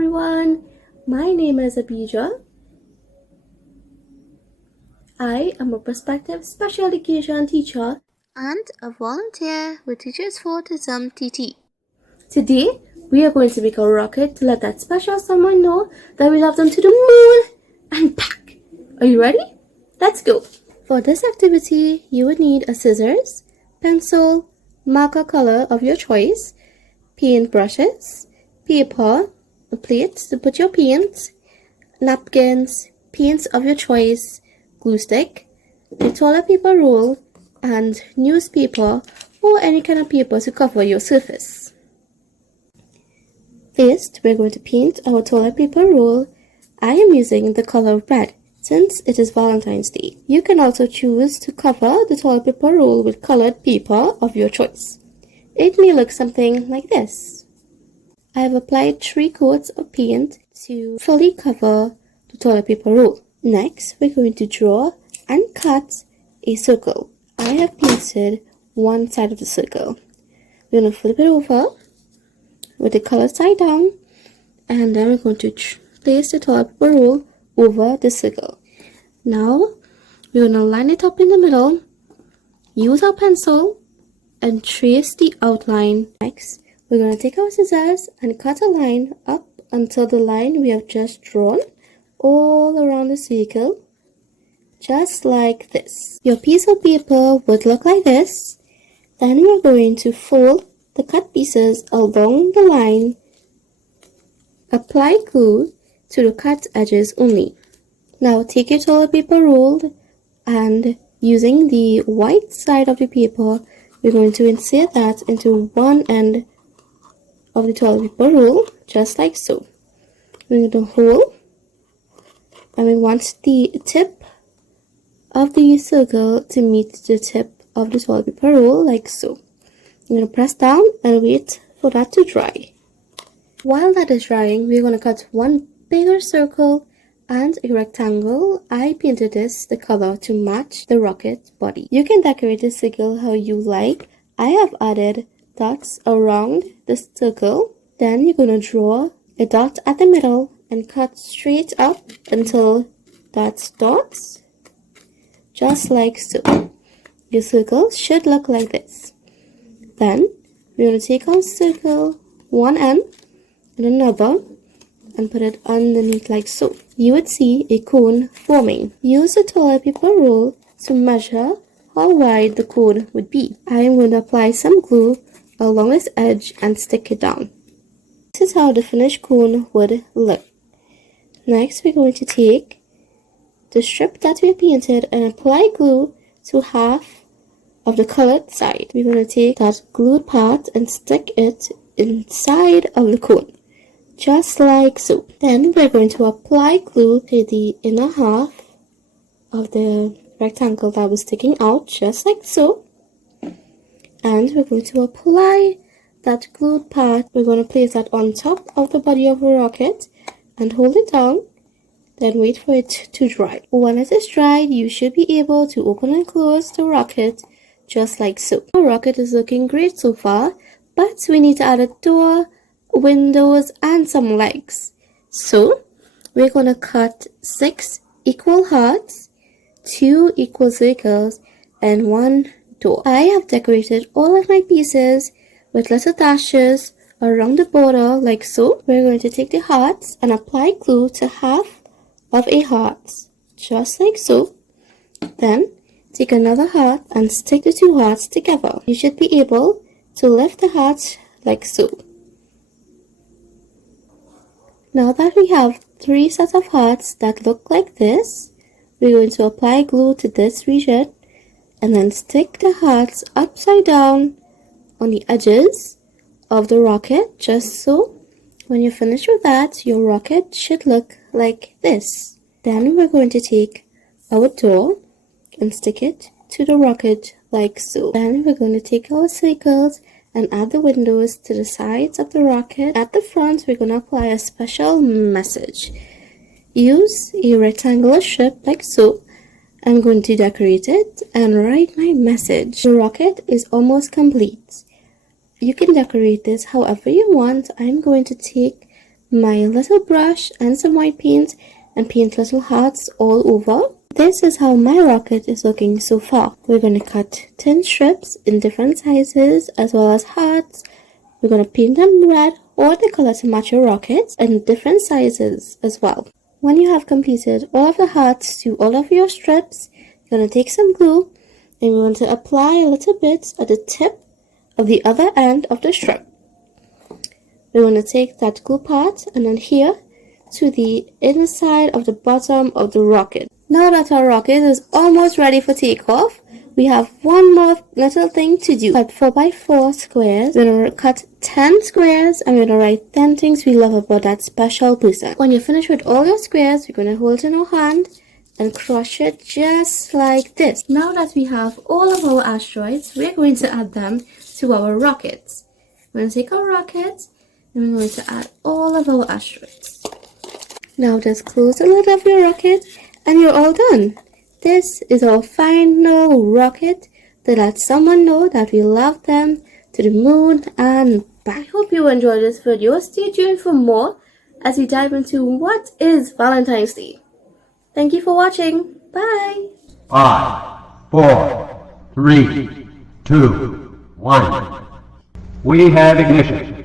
everyone, my name is Abijah. I am a prospective special education teacher and a volunteer with Teachers for Autism TT. Today, we are going to make a rocket to let that special someone know that we love them to the moon and back. Are you ready? Let's go. For this activity, you would need a scissors, pencil, marker color of your choice, paint brushes, paper, a plate to put your paint, napkins, paints of your choice, glue stick, a toilet paper roll, and newspaper or any kind of paper to cover your surface. First, we're going to paint our toilet paper roll. I am using the color red since it is Valentine's Day. You can also choose to cover the toilet paper roll with colored paper of your choice. It may look something like this. I have applied 3 coats of paint to fully cover the toilet paper roll. Next, we're going to draw and cut a circle. I have painted one side of the circle. We're going to flip it over with the color side down, and then we're going to place the toilet paper roll over the circle. Now, we're going to line it up in the middle, use our pencil, and trace the outline. Next, we're going to take our scissors and cut a line up until the line we have just drawn all around the circle, just like this. Your piece of paper would look like this. Then we're going to fold the cut pieces along the line. Apply glue to the cut edges only. Now take your toilet paper roll and using the white side of the paper, we're going to insert that into one end of the toilet paper roll, just like so. We're going to hold, and we want the tip of the circle to meet the tip of the toilet paper roll, like so. I'm going to press down and wait for that to dry. While that is drying, we're going to cut one bigger circle and a rectangle. I painted this the color to match the rocket body. You can decorate the circle how you like. I have added dots around the circle. Then you're going to draw a dot at the middle and cut straight up until that dots, just like so. Your circle should look like this. Then we're going to take our circle one end and another and put it underneath like so. You would see a cone forming. Use a toilet paper roll to measure how wide the cone would be. I am going to apply some glue along this edge and stick it down. This is how the finished cone would look. Next, we're going to take the strip that we painted and apply glue to half of the colored side. We're going to take that glued part and stick it inside of the cone, just like so. Then we're going to apply glue to the inner half of the rectangle that was sticking out, just like so. And we're going to apply that glued part. We're going to place that on top of the body of the rocket and hold it down. Then wait for it to dry. When it is dried, you should be able to open and close the rocket just like so. Our rocket is looking great so far, but we need to add a door, windows, and some legs. So we're going to cut 6 equal hearts, 2 equal circles, and 1 door. I have decorated all of my pieces with little dashes around the border like so. We're going to take the hearts and apply glue to half of a heart, just like so. Then take another heart and stick the 2 hearts together. You should be able to lift the heart like so. Now that we have 3 sets of hearts that look like this, we're going to apply glue to this region and then stick the hearts upside down on the edges of the rocket, just so. When you're finished with that, your rocket should look like this. Then we're going to take our door and stick it to the rocket like so. Then we're going to take our circles and add the windows to the sides of the rocket. At the front, we're going to apply a special message. Use a rectangular strip like so. I'm going to decorate it and write my message. The rocket is almost complete. You can decorate this however you want. I'm going to take my little brush and some white paint and paint little hearts all over. This is how my rocket is looking so far. We're going to cut thin strips in different sizes as well as hearts. We're going to paint them red or the color to match your rocket in different sizes as well. When you have completed all of the hearts to all of your strips, you're going to take some glue and we're going to apply a little bit at the tip of the other end of the strip. We're going to take that glue part and adhere to the inside of the bottom of the rocket. Now that our rocket is almost ready for takeoff, we have one more little thing to do. Cut 4x4 squares. We're going to cut 10 squares and we're going to write 10 things we love about that special person. When you're finished with all your squares, we're going to hold it in our hand and crush it just like this. Now that we have all of our asteroids, we're going to add them to our rockets. We're going to take our rocket and we're going to add all of our asteroids. Now just close the lid of your rocket and you're all done. This is our final rocket to let someone know that we love them to the moon and back. I hope you enjoyed this video. Stay tuned for more as we dive into what is Valentine's Day. Thank you for watching. Bye. 5, 4, 3, 2, 1. We have ignition.